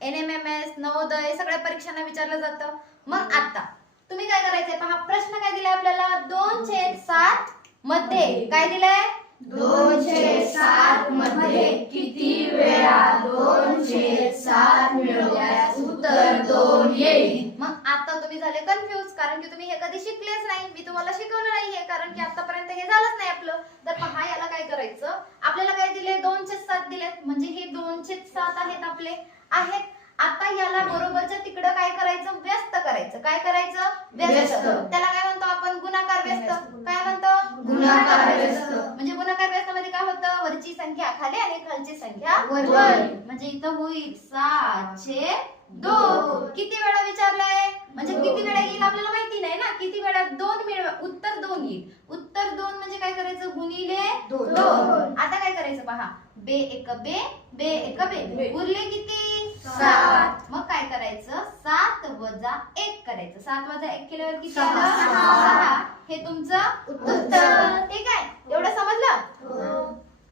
NMMS Navodaya सगळ्या परीक्षांना विचारलं जातं. मग आता तुम्ही काय करायचंय पहा, प्रश्न काय दिलाय आपल्याला 2/7 मध्ये काय दिलंय 2/7 मध्ये किती वेळा 2/7 मिळवल्यास उत्तर 2 येईल. मग आता तुम्ही झाले कन्फ्युज, कारण की तुम्ही हे कधी शिकलेच नाही, मी तुम्हाला शिकवलं नाहीये, कारण की आतापर्यंत हे झालंच नाही आपलं. तर पहा याला काय करायचं, आपल्याला काय दिले 2/7 दिलेत, म्हणजे हे 2/7 आहेत आपले आहेत. आता याला बरोबरच्या तिकडं काय करायचं, व्यस्त करायचं. काय करायचं, व्यस्त. त्याला काय म्हणतो आपण, गुणाकार व्यस्त. काय म्हणतो, गुणाकार व्यस्त. म्हणजे गुणाकार व्यस्त मध्ये काय होतं, वरची संख्या खाली आणि खालची संख्या वर. म्हणजे इथं होईल 7/2. किती वेळा विचारलंय, म्हणजे किती वेळा येईल आपल्याला माहिती नाही ना, किती वेळा 2 मिळवा, उत्तर 2 येईल. उत्तर 2 म्हणजे काय करायचं, गुणिले 2. आता काय करायचं पहा, बे एक बे, बे एक बे, उरले किती 7. मग काय करायचं, 7 वजा 1 करायचं. 7 वजा 1 केल्यावर किती आलं, 6. हे तुमचं उत्तर.